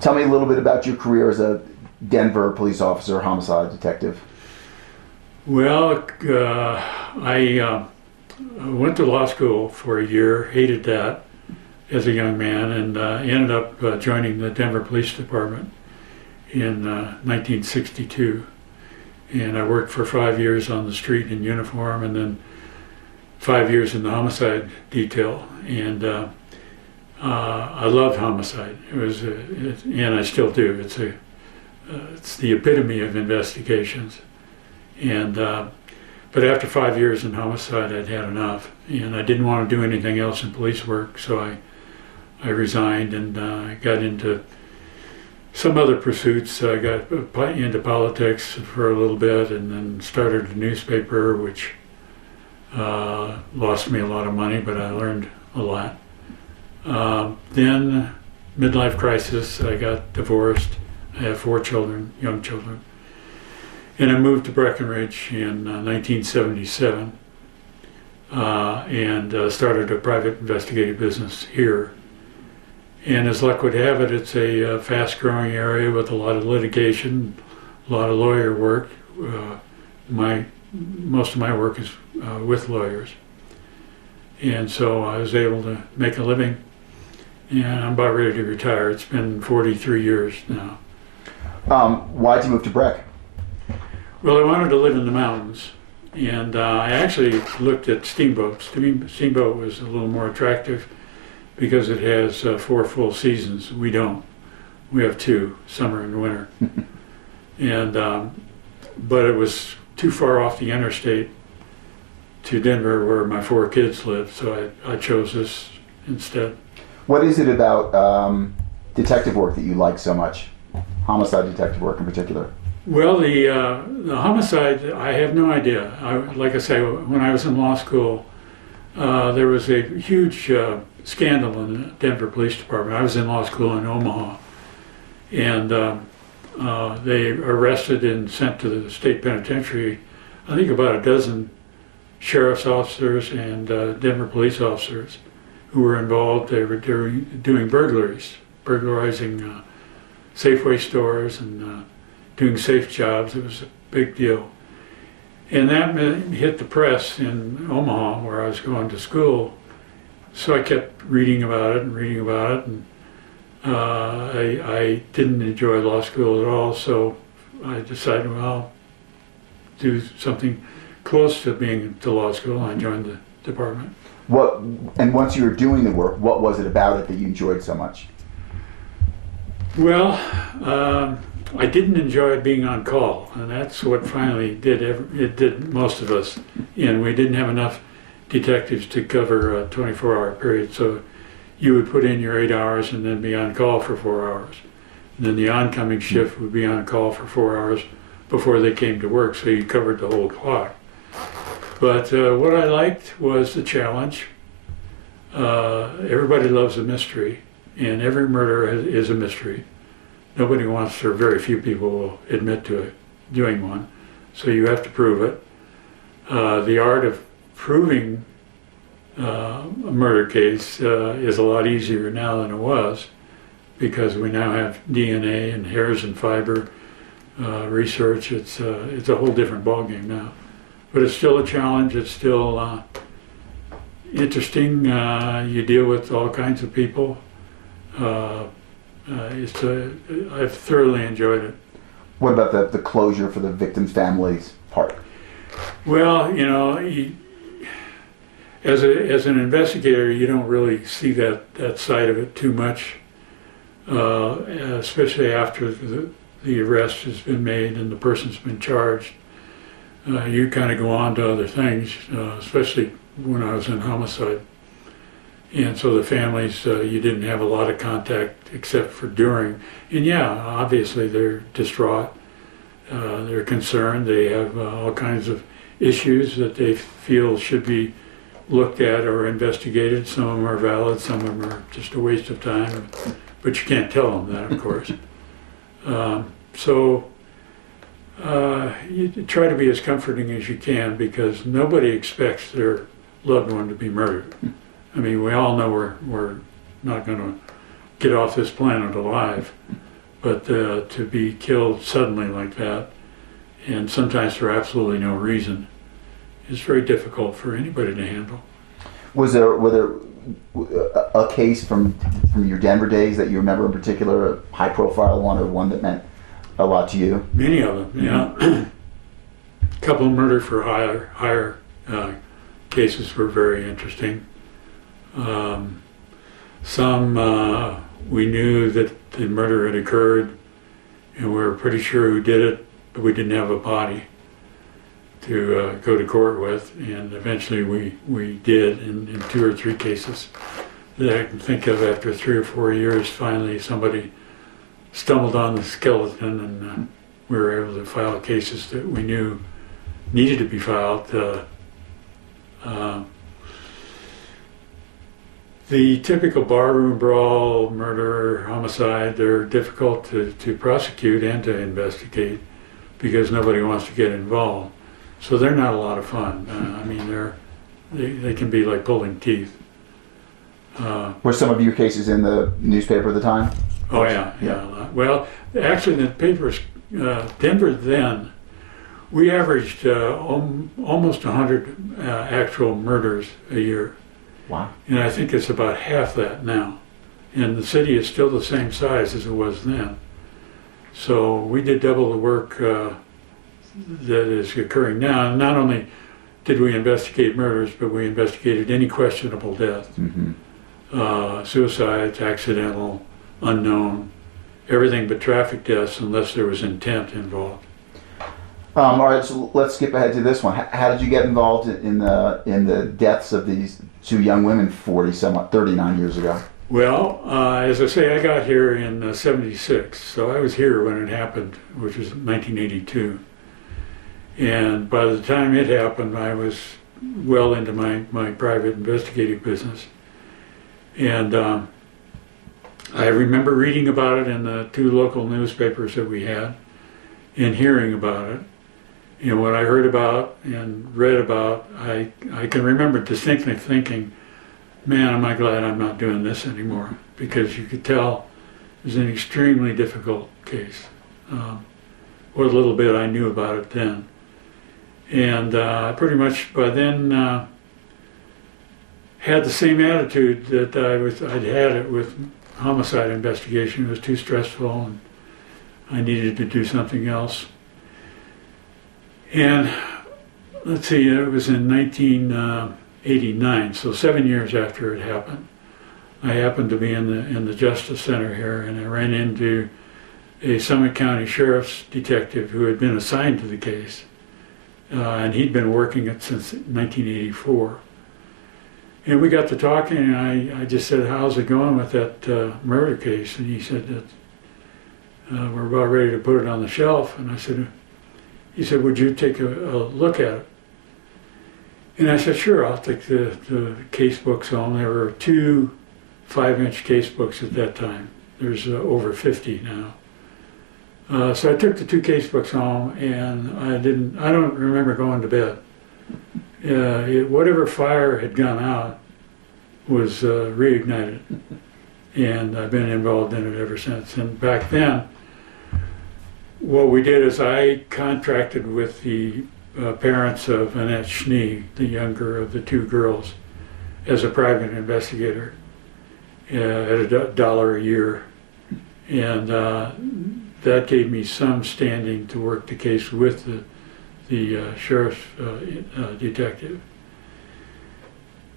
Tell me a little bit about your career as a Denver police officer, homicide detective. Well, I went to law school for a year, hated that as a young man, and ended up joining the Denver Police Department in 1962. And I worked for 5 years on the street in uniform, and then 5 years in the homicide detail. And I loved homicide. And I still do. It's the epitome of investigations. And but after 5 years in homicide, I'd had enough, and I didn't want to do anything else in police work. So I resigned and got into some other pursuits. I got into politics for a little bit, and then started a newspaper, which lost me a lot of money, but I learned a lot. Then midlife crisis, I got divorced. I have 4 children, young children. And I moved to Breckenridge in 1977 and started a private investigative business here. And as luck would have it, it's a fast-growing area with a lot of litigation, a lot of lawyer work. Most of my work is with lawyers. And so I was able to make a living, and I'm about ready to retire. It's been 43 years now. Why'd you move to Breck? Well, I wanted to live in the mountains, and I actually looked at steamboats. To me, steamboat was a little more attractive because it has 4 full seasons. We don't. We have 2, summer and winter. And but it was too far off the interstate to Denver, where my 4 kids live, so I chose this instead. What is it about detective work that you like so much? Homicide detective work in particular. Well, the homicide, I have no idea. Like I say, when I was in law school, there was a huge scandal in the Denver Police Department. I was in law school in Omaha, and they arrested and sent to the state penitentiary, I think about a dozen sheriff's officers and Denver police officers who were involved. They were doing burglaries, burglarizing Safeway stores and doing safe jobs. It was a big deal. And that hit the press in Omaha, where I was going to school. So I kept reading about it, and I didn't enjoy law school at all, so I decided, well, I'll do something close to being to law school. I joined the department. And once you were doing the work, what was it about it that you enjoyed so much? Well, I didn't enjoy being on call, and that's what finally did most of us. And we didn't have enough detectives to cover a 24-hour period, so you would put in your 8 hours and then be on call for 4 hours. And then the oncoming shift would be on call for 4 hours before they came to work, so you covered the whole clock. But what I liked was the challenge. Everybody loves a mystery, and every murder is a mystery. Nobody wants, or very few people will admit to it, doing one, so you have to prove it. The art of proving a murder case is a lot easier now than it was, because we now have DNA and hairs and fiber research. It's a whole different ballgame now. But it's still a challenge. It's still interesting. You deal with all kinds of people. I've thoroughly enjoyed it. What about the closure for the victims' families part? Well, you know, as an investigator, you don't really see that side of it too much, especially after the arrest has been made and the person's been charged. You kind of go on to other things, especially when I was in homicide. And so the families, you didn't have a lot of contact except for during. And yeah, obviously they're distraught, they're concerned, they have all kinds of issues that they feel should be looked at or investigated. Some of them are valid, some of them are just a waste of time, but you can't tell them that, of course. You try to be as comforting as you can, because nobody expects their loved one to be murdered. I mean, we all know we're not going to get off this planet alive, but to be killed suddenly like that, and sometimes for absolutely no reason, is very difficult for anybody to handle. Was there a case from your Denver days that you remember in particular, a high profile one or one that meant a lot to you? Many of them, yeah. A couple of murder for hire cases were very interesting. Some we knew that the murder had occurred, and we were pretty sure who did it, but we didn't have a body to go to court with, and eventually we did in 2 or 3 cases that I can think of. After 3 or 4 years, finally somebody stumbled on the skeleton, and we were able to file cases that we knew needed to be filed. The typical barroom brawl, murder, homicide, they're difficult to prosecute and to investigate because nobody wants to get involved. So they're not a lot of fun. I mean, they can be like pulling teeth. Were some of your cases in the newspaper at the time? Oh yeah. Well, actually, the papers, Denver then, we averaged almost 100 actual murders a year. Wow. And I think it's about half that now. And the city is still the same size as it was then. So we did double the work that is occurring now. And not only did we investigate murders, but we investigated any questionable death. Mm-hmm. Suicides, accidental, unknown, everything but traffic deaths unless there was intent involved. All right, so let's skip ahead to this one. How did you get involved in the deaths of these 2 young women 39 years ago? Well, as I say, I got here in '76, so I was here when it happened, which was 1982. And by the time it happened, I was well into my private investigative business. And I remember reading about it in the 2 local newspapers that we had and hearing about it. You know, what I heard about and read about, I can remember distinctly thinking, man, am I glad I'm not doing this anymore, because you could tell it was an extremely difficult case. What little bit I knew about it then. And pretty much by then had the same attitude that I'd had it with homicide investigation. It was too stressful and I needed to do something else. And let's see, it was in 1989, so 7 years after it happened. I happened to be in the Justice Center here, and I ran into a Summit County Sheriff's detective who had been assigned to the case, and he'd been working it since 1984. And we got to talking, and I just said, "How's it going with that murder case?" And he said that we're about ready to put it on the shelf. And I said, he said, "Would you take a look at it?" And I said, "Sure, I'll take the case books home." There were 2 5-inch case books at that time. There's over 50 now. So I took the 2 case books home, and I don't remember going to bed. Whatever fire had gone out was reignited, and I've been involved in it ever since. And back then, what we did is I contracted with the parents of Annette Schnee, the younger of the 2 girls, as a private investigator at $1 a year. And that gave me some standing to work the case with the sheriff's detective.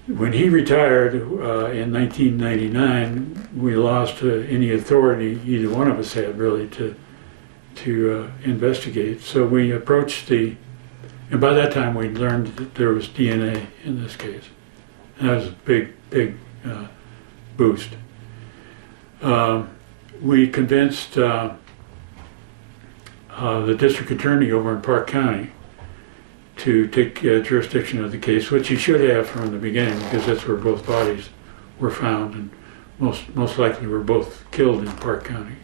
When he retired in 1999, we lost any authority either one of us had really to investigate. So we approached and by that time we learned that there was DNA in this case. And that was a big boost. We convinced the district attorney over in Park County to take jurisdiction of the case, which he should have from the beginning, because that's where both bodies were found, and most likely were both killed in Park County.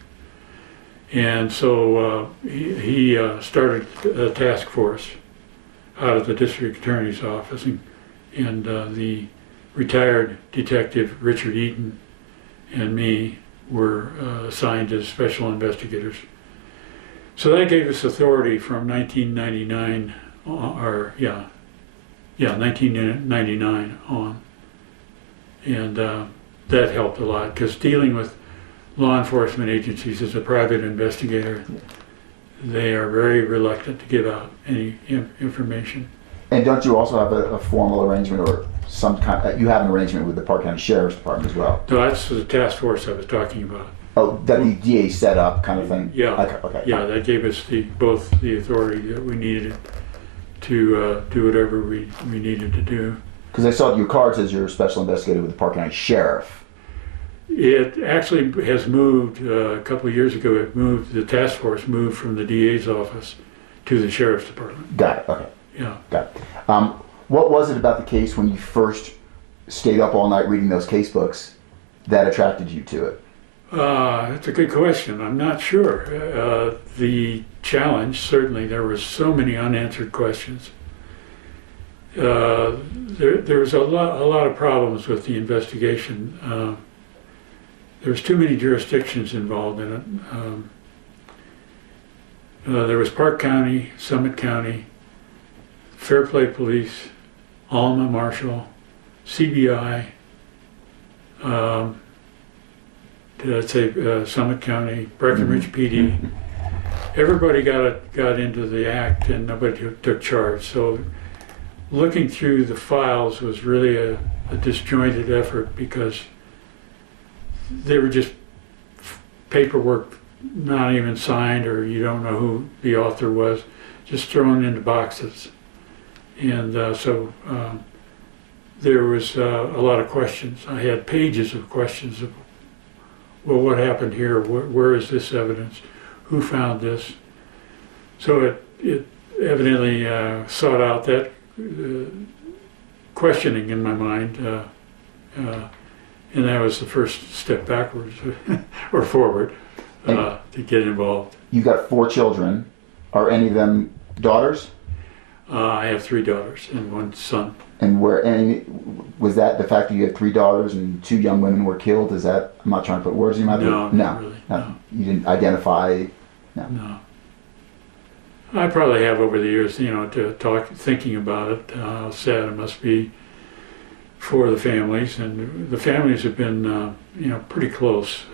And so he started a task force out of the district attorney's office, and the retired detective Richard Eaton and me were assigned as special investigators. So that gave us authority from 1999, 1999 on. And that helped a lot, because dealing with law enforcement agencies as a private investigator, they are very reluctant to give out any information. And don't you also have a formal arrangement or some kind, you have an arrangement with the Park County Sheriff's Department as well? So that's the task force I was talking about. Oh, that the DA set up kind of thing? Yeah. Okay. Yeah, that gave us both the authority that we needed to do whatever we needed to do. Because I saw your card says you're a special investigator with the Park County Sheriff. It actually has moved, a couple of years ago, the task force moved from the DA's office to the Sheriff's Department. Got it, okay. Yeah. Got it. What was it about the case when you first stayed up all night reading those case books that attracted you to it? That's a good question. I'm not sure. The challenge, certainly, there were so many unanswered questions. There was a lot of problems with the investigation. There was too many jurisdictions involved in it. There was Park County, Summit County, Fairplay Police, Alma Marshall, CBI, did I say Summit County, Breckenridge PD. Everybody got into the act and nobody took charge. So looking through the files was really a disjointed effort, because they were just paperwork not even signed, or you don't know who the author was, just thrown into boxes. And so there was a lot of questions. I had pages of questions of, well, what happened here? Where is this evidence? Who found this? So it evidently sought out that questioning in my mind, and that was the first step backwards or forward to get involved. You got 4 children. Are any of them daughters? I have 3 daughters and 1 son. And was that the fact that you had 3 daughters and 2 young women were killed? Is that, I'm not trying to put words in your mouth. No, no, not really. No. You didn't identify. No. I probably have over the years, thinking about it, how sad it must be for the families, and the families have been, pretty close,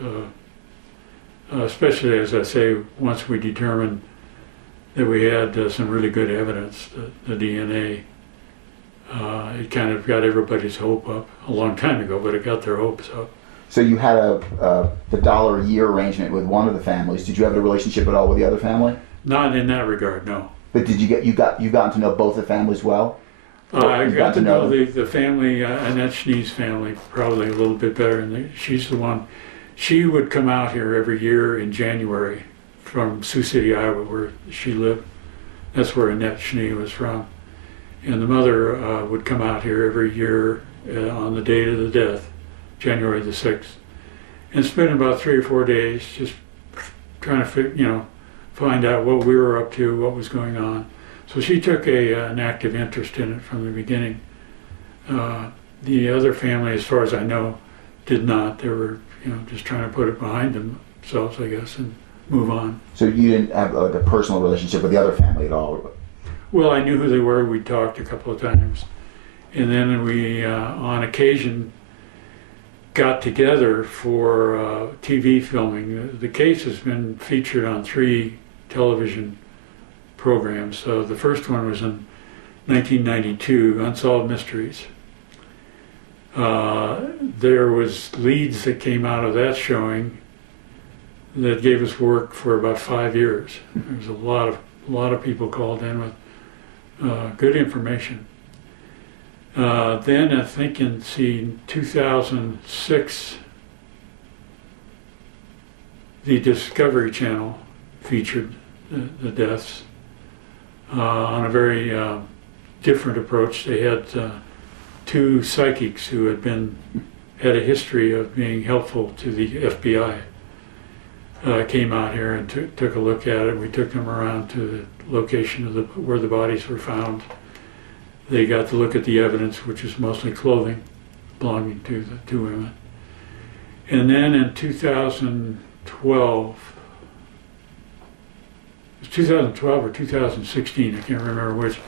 especially, as I say, once we determined that we had some really good evidence, the DNA. It kind of got everybody's hope up a long time ago, but it got their hopes up. So you had the $1 a year arrangement with one of the families. Did you have a relationship at all with the other family? Not in that regard, no. But did you gotten to know both the families well? I got to know the family, Annette Schnee's family, probably a little bit better. And she's the one. She would come out here every year in January from Sioux City, Iowa, where she lived. That's where Annette Schnee was from. And the mother would come out here every year on the date of the death, January the 6th, and spend about 3 or 4 days just trying to find out what we were up to, what was going on. So she took an active interest in it from the beginning. The other family, as far as I know, did not. They were, just trying to put it behind themselves, I guess, and move on. So you didn't have a personal relationship with the other family at all? Well, I knew who they were. We talked a couple of times. And then we, on occasion, got together for TV filming. The case has been featured on 3 television programs. So the first one was in 1992, Unsolved Mysteries. There was leads that came out of that showing that gave us work for about 5 years. There was a lot of people called in with good information. Then I think in 2006, the Discovery Channel featured the deaths on a very different approach. They had 2 psychics who had a history of being helpful to the FBI. Came out here and took a look at it. We took them around to the location of where the bodies were found. They got to look at the evidence, which was mostly clothing belonging to the 2 women. And then in 2012, it was 2012 or 2016, I can't remember which,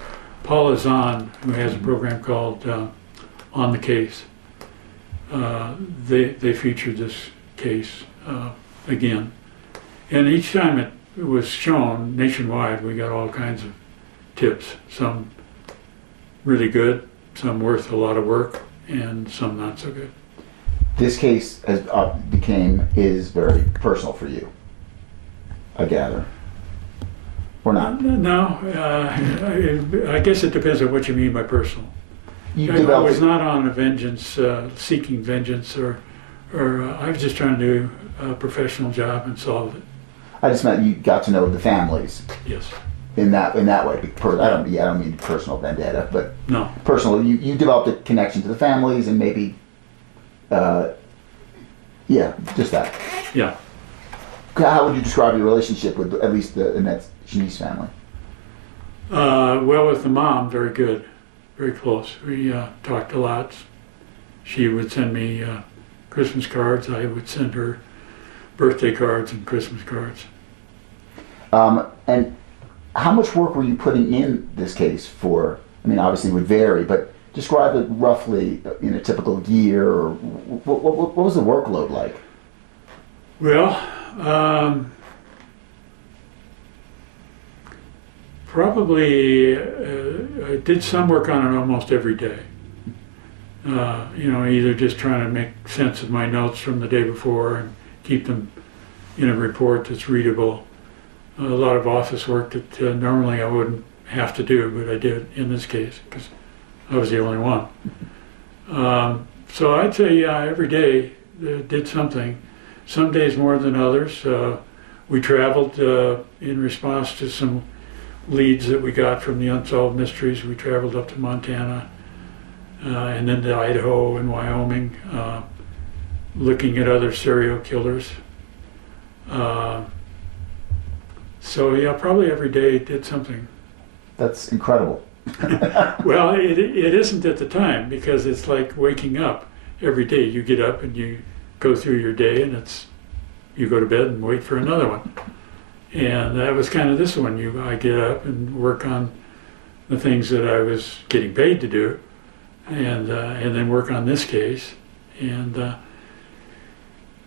Paula Zahn, who has a program called On the Case, they featured this case again. And each time it was shown nationwide, we got all kinds of tips, some really good, some worth a lot of work, and some not so good. This case has is very personal for you, I gather, or not? No, I guess it depends on what you mean by personal. I was not on a vengeance, seeking vengeance, or I was just trying to do a professional job and solve it. I just meant you got to know the families. Yes. In that way, I don't mean personal vendetta, but no. Personal. You developed a connection to the families, and maybe, just that. Yeah. How would you describe your relationship with at least the Annette Shanice family? Well, with the mom, very good, very close. We talked a lot. She would send me Christmas cards. I would send her birthday cards and Christmas cards. And how much work were you putting in this case for? I mean, obviously it would vary, but describe it roughly in a typical year, or what was the workload like? Well, probably I did some work on it almost every day. Either just trying to make sense of my notes from the day before and keep them in a report that's readable. A lot of office work that normally I wouldn't have to do, but I did in this case because I was the only one. So I'd say, every day did something. Some days more than others. We traveled in response to some leads that we got from the Unsolved Mysteries. We traveled up to Montana and then to Idaho and Wyoming, looking at other serial killers. Probably every day did something. That's incredible. Well, it isn't at the time, because it's like waking up every day. You get up and you go through your day, and you go to bed and wait for another one. And that was kind of this one. I get up and work on the things that I was getting paid to do, and then work on this case. And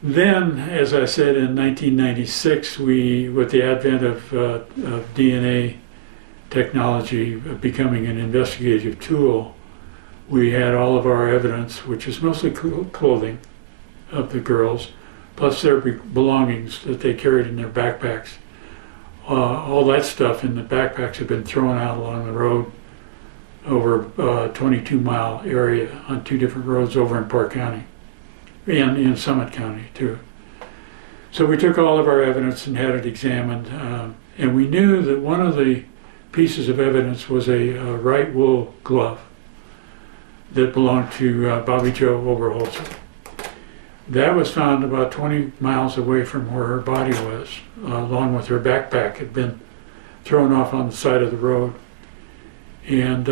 then, as I said, in 1996, with the advent of DNA technology becoming an investigative tool, we had all of our evidence, which is mostly clothing of the girls, plus their belongings that they carried in their backpacks. All that stuff in the backpacks had been thrown out along the road over a 22-mile area on 2 different roads over in Park County and in Summit County too. So we took all of our evidence and had it examined, and we knew that one of the pieces of evidence was a right wool glove that belonged to Bobby Joe Oberholzer. That was found about 20 miles away from where her body was, along with her backpack had been thrown off on the side of the road. And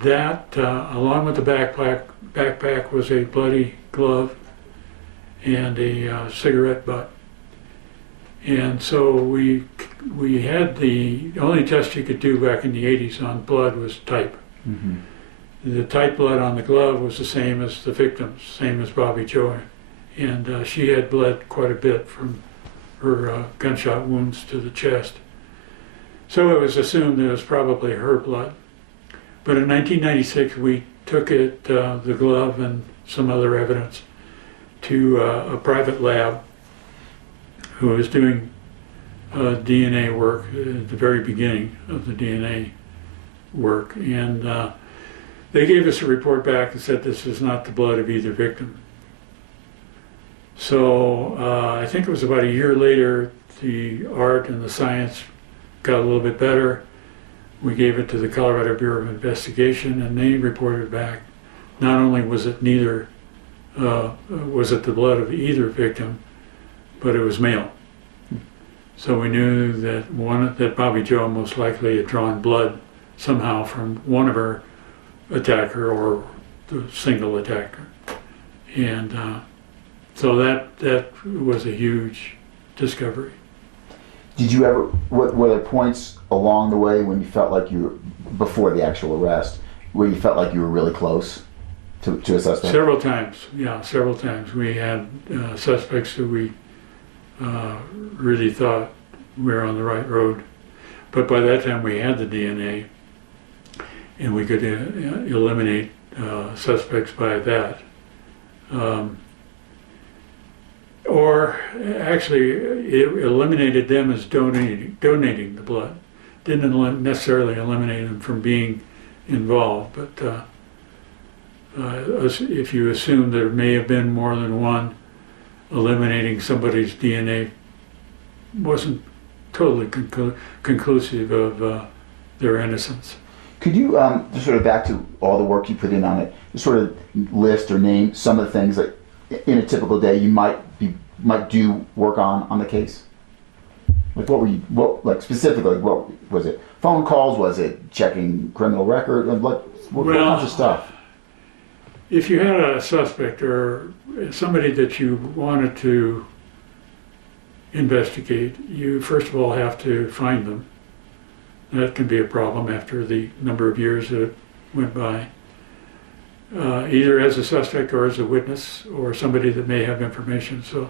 that, along with the backpack was a bloody glove and a cigarette butt. And so we had the only test you could do back in the 80s on blood was type. Mm-hmm. The type blood on the glove was the same as the victim's, same as Bobby Joy. And she had bled quite a bit from her gunshot wounds to the chest. So it was assumed it was probably her blood. But in 1996, we took it, the glove and some other evidence, to a private lab who was doing DNA work at the very beginning of the DNA work. And they gave us a report back and said this is not the blood of either victim. So I think it was about a year later, the art and the science got a little bit better. We gave it to the Colorado Bureau of Investigation, and they reported back not only was it was it the blood of either victim, but it was male. So we knew that Bobby Joe most likely had drawn blood somehow from one of her attacker or the single attacker. And So that was a huge discovery. Did you ever, were there points along the way when you felt like you were, before the actual arrest, where you felt like you were really close to a suspect? Several times, yeah, several times. We had suspects that we really thought we were on the right road. But by that time we had the DNA, and we could eliminate suspects by that. Or actually, it eliminated them as donating the blood. Didn't necessarily eliminate them from being involved, but if you assume there may have been more than one, eliminating somebody's DNA wasn't totally conclusive of their innocence. Could you, just sort of back to all the work you put in on it, just sort of list or name some of the things that in a typical day you might do work on the case? Like like specifically, what was it? Phone calls? Was it checking criminal record? What kinds of stuff? If you had a suspect or somebody that you wanted to investigate, you first of all have to find them. That can be a problem after the number of years that went by. Either as a suspect or as a witness or somebody that may have information. So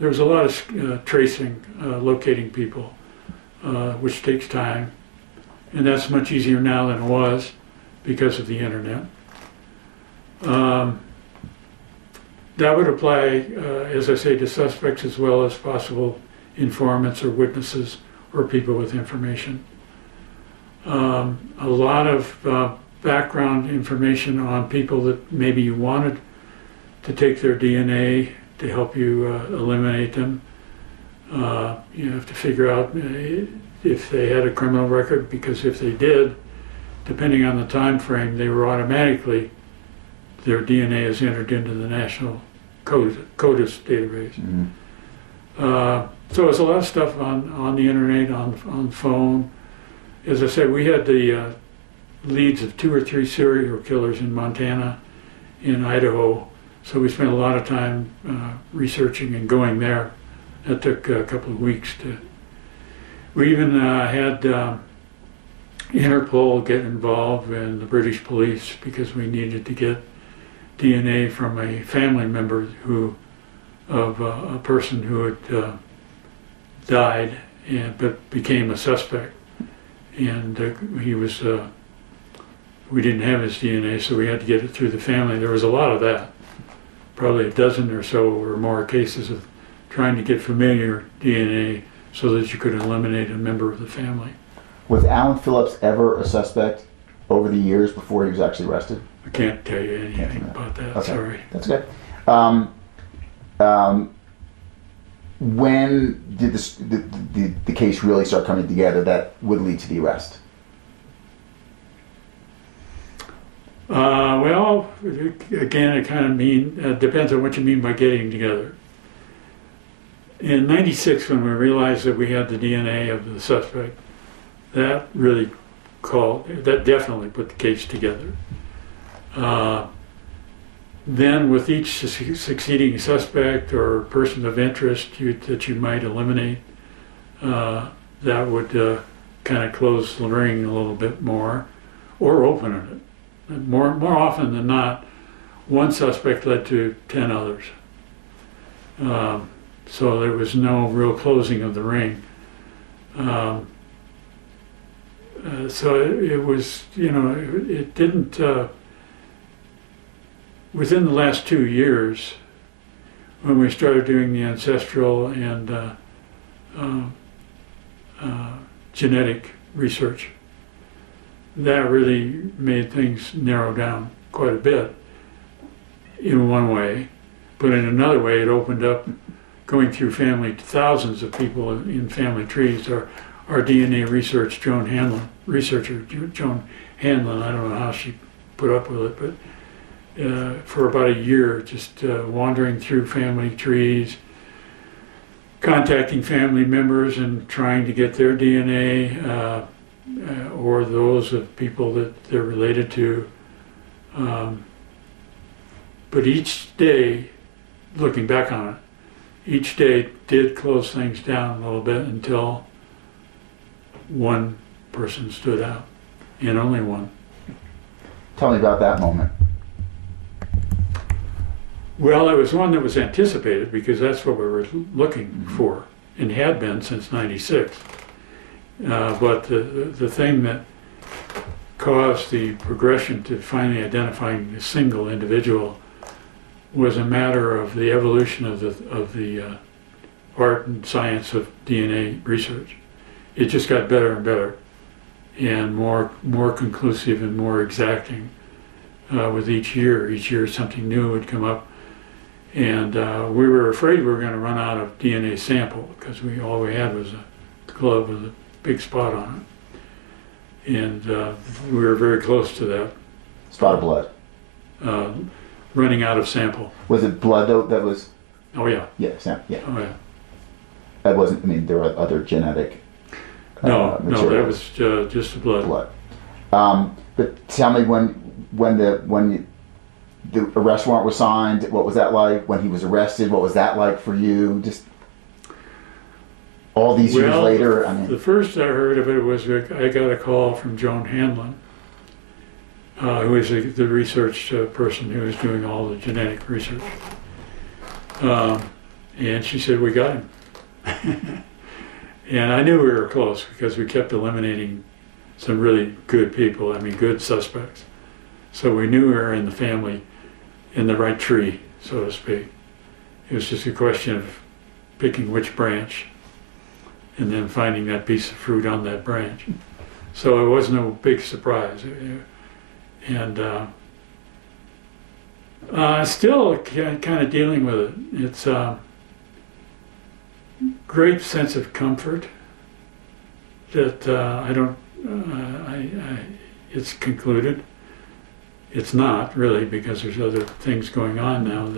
there's a lot of tracing, locating people, which takes time. And that's much easier now than it was because of the internet. That would apply, as I say, to suspects as well as possible informants or witnesses or people with information. A lot of background information on people that maybe you wanted to take their DNA to help you eliminate them. You have to figure out if they had a criminal record, because if they did, depending on the time frame, they were automatically, their DNA is entered into the National CODIS database. Mm-hmm. So it's a lot of stuff on the internet, on phone. As I said, we had the leads of 2 or 3 serial killers in Montana, in Idaho, so we spent a lot of time researching and going there. That took a couple of weeks to. We even had Interpol get involved and the British police because we needed to get DNA from a family member of a person who had died but became a suspect. And he was, we didn't have his DNA, so we had to get it through the family. There was a lot of that, probably a dozen or so or more cases of trying to get familiar DNA so that you could eliminate a member of the family. Was Alan Phillips ever a suspect over the years before he was actually arrested? I can't tell you anything about that, okay. Sorry. That's okay. When did the case really start coming together that would lead to the arrest? Well, again, it kind of depends on what you mean by getting together. In '96, when we realized that we had the DNA of the suspect, that definitely put the case together. Then with each succeeding suspect or person of interest that you might eliminate, that would kind of close the ring a little bit more or open it. More often than not, one suspect led to 10 others. So there was no real closing of the ring. So it was, it didn't, within the last 2 years, when we started doing the ancestral and genetic research, that really made things narrow down quite a bit in one way. But in another way, it opened up, going through thousands of people in family trees. Our DNA researcher Joan Hanlon, I don't know how she put up with it, but for about a year, just wandering through family trees, contacting family members and trying to get their DNA or those of people that they're related to. But each day looking back on it, each day did close things down a little bit until one person stood out, and only one. Tell me about that moment. Well, it was one that was anticipated because that's what we were looking for and had been since '96. But the thing that caused the progression to finally identifying a single individual was a matter of the evolution of the art and science of DNA research. It just got better and better, and more conclusive and more exacting with each year. Each year something new would come up, and we were afraid we were going to run out of DNA sample because all we had was a glove with a big spot on it, and we were very close to that. Spot of blood. Running out of sample. Was it blood though that was? Oh yeah. Yeah, yeah. Oh yeah. That wasn't. I mean, there were other genetic. No, that was just the blood. But tell me when the arrest warrant was signed. What was that like? When he was arrested, what was that like for you? Just all these years later. I mean, the first I heard of it was I got a call from Joan Hanlon, who is the research person who was doing all the genetic research, and she said, "We got him." And I knew we were close because we kept eliminating some really good people, I mean good suspects. So we knew we were in the family, in the right tree, so to speak. It was just a question of picking which branch and then finding that piece of fruit on that branch. So it was no big surprise. And still kind of dealing with it. It's great sense of comfort that it's concluded. It's not really, because there's other things going on now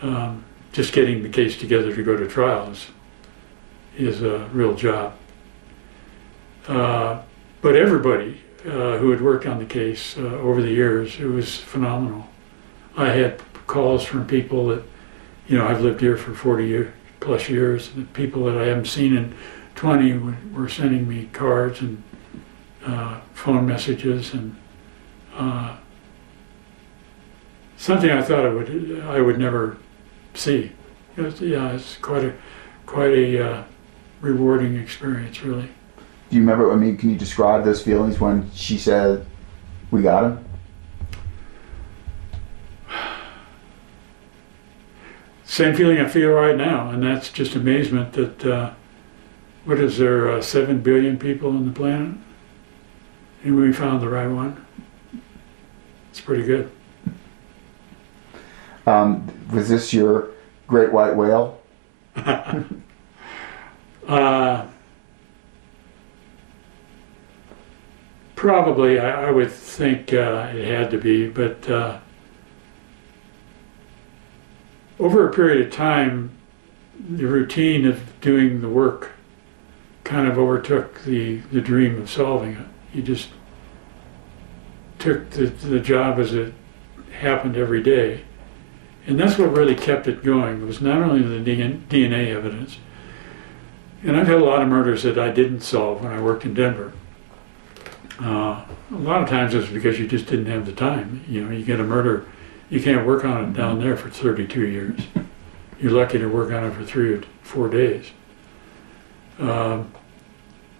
that just getting the case together to go to trial is a real job. But everybody who had worked on the case over the years, it was phenomenal. I had calls from people that, I've lived here for 40 plus years, and people that I haven't seen in 20 were sending me cards and phone messages, and something I thought I would never see. It's quite a rewarding experience, really. Do you remember? I mean, can you describe those feelings when she said, "We got him"? Same feeling I feel right now, and that's just amazement that, what is there, 7 billion people on the planet? And we found the right one. It's pretty good. Was this your great white whale? Probably, I would think it had to be, but over a period of time, the routine of doing the work kind of overtook the dream of solving it. You just took the job as it happened every day. And that's what really kept it going. It was not only the DNA evidence, and I've had a lot of murders that I didn't solve when I worked in Denver. A lot of times it's because you just didn't have the time. You get a murder, you can't work on it down there for 32 years. You're lucky to work on it for 3 or 4 days.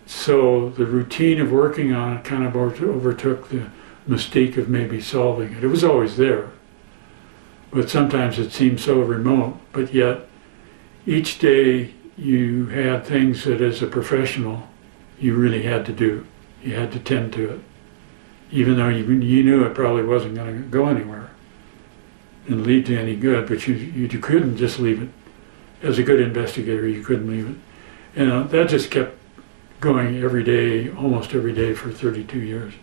So the routine of working on it kind of overtook the mystique of maybe solving it. It was always there, but sometimes it seemed so remote, but yet each day you had things that as a professional you really had to do. You had to tend to it, even though you knew it probably wasn't going to go anywhere and lead to any good, but you couldn't just leave it. As a good investigator, you couldn't leave it. And that just kept going every day, almost every day for 32 years.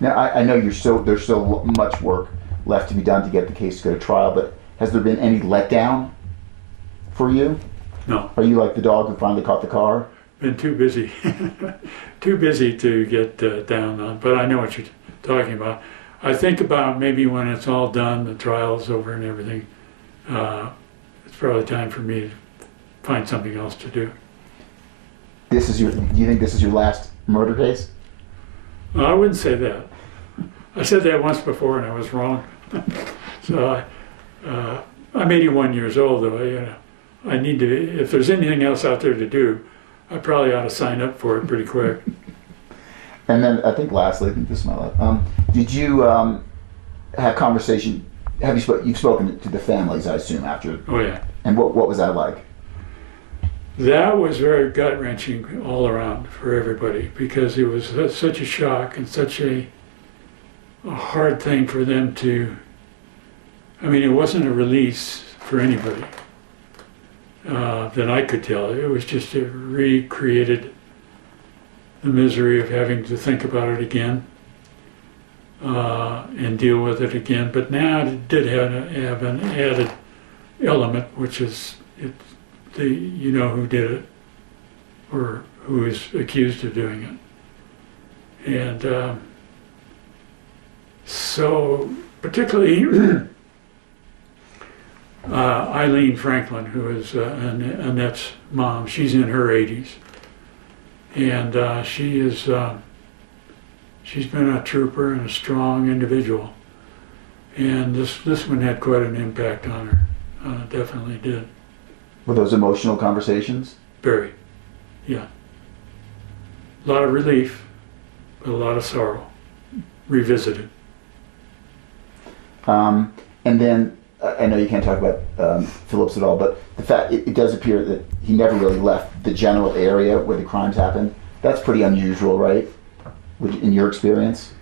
Now, I know there's still much work left to be done to get the case to go to trial, but has there been any letdown for you? No. Are you like the dog who finally caught the car? Been too busy. Too busy to get down on, but I know what you're talking about. I think about maybe when it's all done, the trial's over and everything, probably time for me to find something else to do. Do you think this is your last murder case? I wouldn't say that. I said that once before and I was wrong. So I'm 81 years old though. I need to, if there's anything else out there to do, I probably ought to sign up for it pretty quick. And then I think lastly, I think this is my last. Did you have conversation? You've spoken to the families, I assume, after? Oh yeah. And what was that like? That was very gut-wrenching all around for everybody because it was such a shock and such a hard thing for them to. I mean, it wasn't a release for anybody that I could tell. It was just it recreated the misery of having to think about it again and deal with it again. But now it did have an added element, which is you know who did it or who is accused of doing it. And so particularly Eileen Franklin, who is Annette's mom, she's in her 80s. And she's been a trooper and a strong individual. And this one had quite an impact on her, definitely did. Were those emotional conversations? Very, yeah. A lot of relief, but a lot of sorrow, revisited. And then, I know you can't talk about Phillips at all, but the fact it does appear that he never really left the general area where the crimes happened. That's pretty unusual, right? In your experience?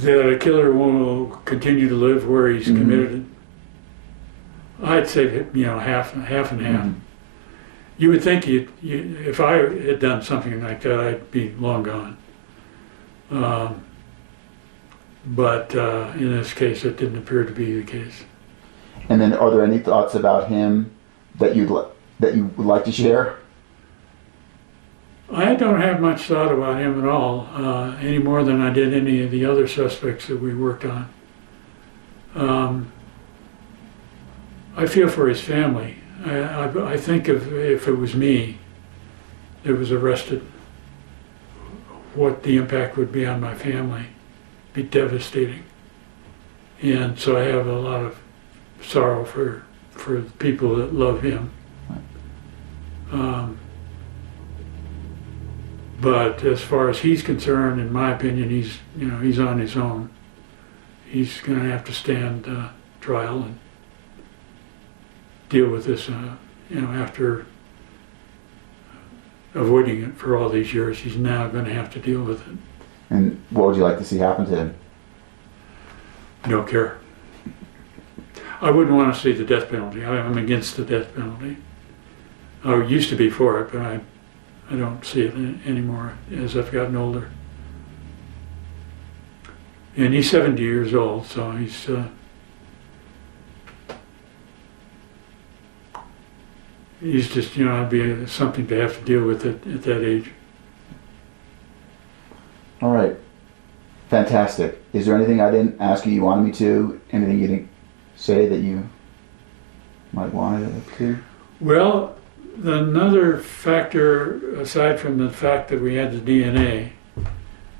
The killer will continue to live where he's committed it. I'd say, half and half. Mm-hmm. You would think if I had done something like that, I'd be long gone. But in this case, it didn't appear to be the case. And then, are there any thoughts about him that you would like to share? I don't have much thought about him at all, any more than I did any of the other suspects that we worked on. I feel for his family. I think if it was me that was arrested, what the impact would be on my family. Be devastating. And so I have a lot of sorrow for the people that love him. But as far as he's concerned, in my opinion, he's on his own. He's going to have to stand trial and deal with this, after avoiding it for all these years. He's now going to have to deal with it. And what would you like to see happen to him? Don't care. I wouldn't want to see the death penalty. I'm against the death penalty. I used to be for it, but I don't see it anymore as I've gotten older. And he's 70 years old, so he's just, it'd be something to have to deal with at that age. All right. Fantastic. Is there anything I didn't ask you wanted me to? Anything you didn't say that you might want to? Well, another factor, aside from the fact that we had the DNA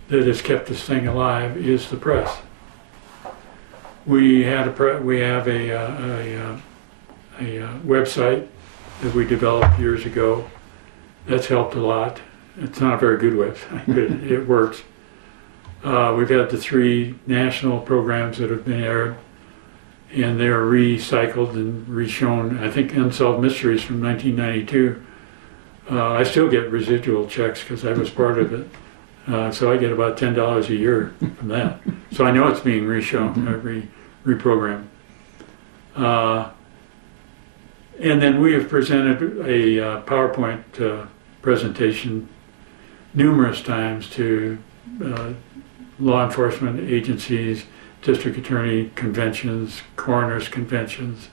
that has kept this thing alive, is the press. We have a website that we developed years ago. That's helped a lot. It's not a very good website, but it works. We've had the 3 national programs that have been aired, and they're recycled and reshown. I think Unsolved Mysteries from 1992. I still get residual checks because I was part of it. So I get about $10 a year from that. So I know it's being reshown, reprogrammed. And then we have presented a PowerPoint presentation numerous times to law enforcement agencies, district attorney conventions, coroners conventions.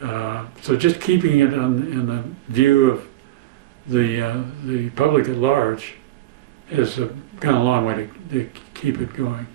So just keeping it in the view of the public at large has gone a long way to keep it going.